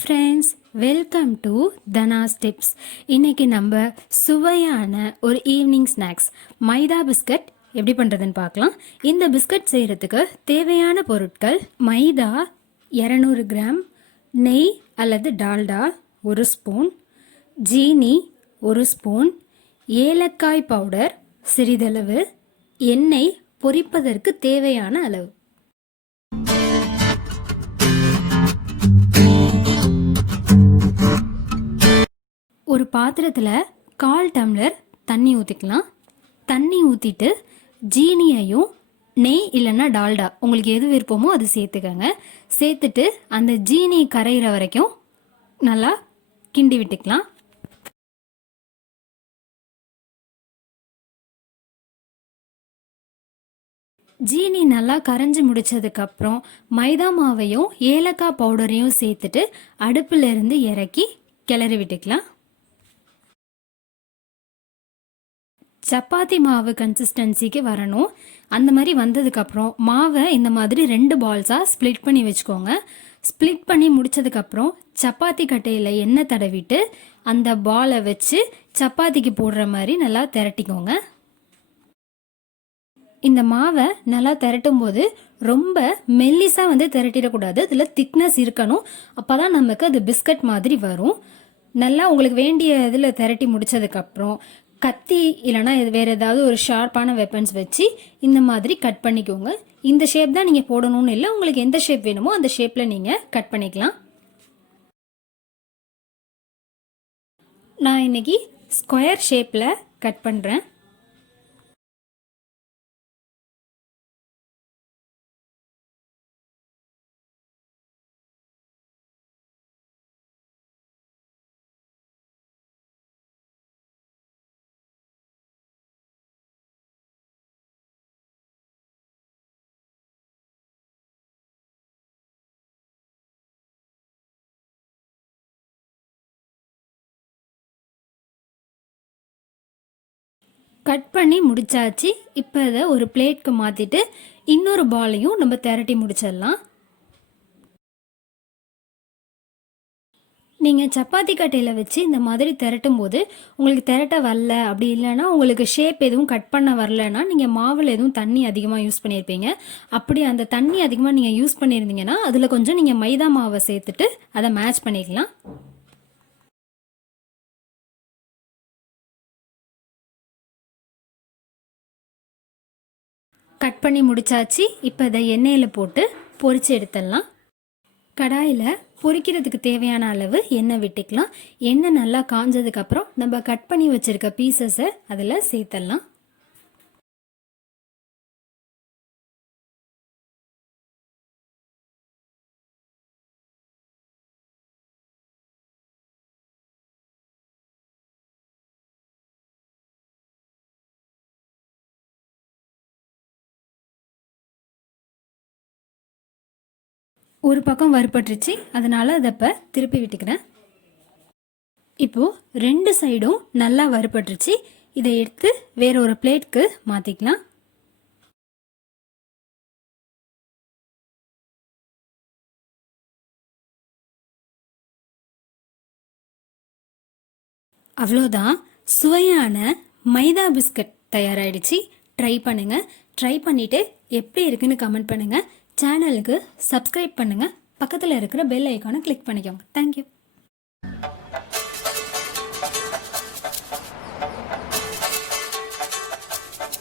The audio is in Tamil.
Friends, welcome to Dhana's tips. இன்றைக்கி நம்ம சுவையான ஒரு ஈவினிங் ஸ்நாக்ஸ் மைதா பிஸ்கட் எப்படி பண்ணுறதுன்னு பார்க்கலாம். இந்த பிஸ்கட் செய்கிறதுக்கு தேவையான பொருட்கள்: மைதா 200 கிராம், நெய் அல்லது டால்டா 1 ஸ்பூன், ஜீனி 1 ஸ்பூன், ஏலக்காய் பவுடர் சிறிதளவு, எண்ணெய் பொரிப்பதற்கு தேவையான அளவு. ஒரு பாத்திரத்தில் 1/4 டம்ளர் தண்ணி ஊற்றிக்கலாம். தண்ணி ஊற்றிட்டு ஜீனியையும் நெய் இல்லைன்னா டால்டா உங்களுக்கு எது விருப்பமோ அது சேர்த்துக்கங்க. சேர்த்துட்டு அந்த ஜீனி கரையிற வரைக்கும் நல்லா கிண்டி விட்டுக்கலாம். ஜீனி நல்லா கரைஞ்சி முடித்ததுக்கப்புறம் மைதா மாவையும் ஏலக்காய் பவுடரையும் சேர்த்துட்டு அடுப்பிலிருந்து இறக்கி கிளறி விட்டுக்கலாம். சப்பாத்தி மாவு கன்சிஸ்டன்சிக்கு வரணும். அந்த மாதிரி வந்ததுக்கப்புறம் மாவை இந்த மாதிரி 2 பால்ஸாக ஸ்ப்ளிட் பண்ணி வச்சுக்கோங்க. ஸ்ப்ளிட் பண்ணி முடித்ததுக்கப்புறம் சப்பாத்தி கட்டையில் எண்ணெய் தடவிட்டு அந்த பாலை வச்சு சப்பாத்திக்கு போடுற மாதிரி நல்லா திரட்டிக்கோங்க. இந்த மாவை நல்லா திரட்டும் போது ரொம்ப மெல்லிஸாக திரட்டிடக்கூடாது. இதில் திக்னஸ் இருக்கணும். அப்போ தான் நமக்கு அது பிஸ்கட் மாதிரி வரும். நல்லா உங்களுக்கு வேண்டிய இதில் திரட்டி முடித்ததுக்கப்புறம் கத்தி இல்லைனா வேறு ஏதாவது ஒரு ஷார்ப்பான வெப்பன்ஸ் வச்சு இந்த மாதிரி கட் பண்ணிக்கோங்க. இந்த ஷேப் தான் நீங்கள் போடணும்னு இல்லை, உங்களுக்கு எந்த ஷேப் வேணுமோ அந்த ஷேப்பில் நீங்கள் கட் பண்ணிக்கலாம். நான் இன்றைக்கி ஸ்கொயர் ஷேப்பில் கட் பண்ணுறேன். கட் பண்ணி முடிச்சாச்சு. இப்போ இதை ஒரு பிளேட்க்கு மாற்றிட்டு இன்னொரு பாலையும் நம்ம திரட்டி முடிச்சிடலாம். நீங்கள் சப்பாத்தி கட்டையில் வச்சு இந்த மாதிரி திரட்டும் போது உங்களுக்கு திரட்ட வரல, அப்படி இல்லைன்னா உங்களுக்கு ஷேப் எதுவும் கட் பண்ண வரலன்னா நீங்கள் மாவில் எதுவும் தண்ணி அதிகமாக யூஸ் பண்ணியிருப்பீங்க. அப்படி அந்த தண்ணி அதிகமாக நீங்கள் யூஸ் பண்ணியிருந்தீங்கன்னா அதில் கொஞ்சம் நீங்கள் மைதா மாவை சேர்த்துட்டு அதை மேட்ச் பண்ணிக்கலாம். கட் பண்ணி முடிச்சாச்சு. இப்போ இதை எண்ணெயில் போட்டு பொரித்து எடுத்துடலாம். கடாயில் பொரிக்கிறதுக்கு தேவையான அளவு எண்ணெய் விட்டுக்கலாம். எண்ணெய் நல்லா காஞ்சதுக்கப்புறம் நம்ம கட் பண்ணி வச்சுருக்க பீசஸை அதில் சேர்த்துடலாம். ஒரு பக்கம் வறுபட்டுருச்சு, அதனால் அதை இப்போ திருப்பி விட்டுக்கிறேன். இப்போது 2 சைடும் நல்லா வறுபட்டுருச்சு. இதை எடுத்து வேற ஒரு பிளேட்க்கு மாற்றிக்கலாம். அவ்வளோதான், சுவையான மைதா பிஸ்கட் தயாராகிடுச்சு. ட்ரை பண்ணுங்கள். ட்ரை பண்ணிவிட்டு எப்படி இருக்குன்னு கமெண்ட் பண்ணுங்கள். சேனலுக்கு சப்ஸ்கிரைப் பண்ணுங்கள். பக்கத்தில் இருக்கிற பெல் ஐக்கானை கிளிக் பண்ணிக்கோங்க. தேங்க்யூ.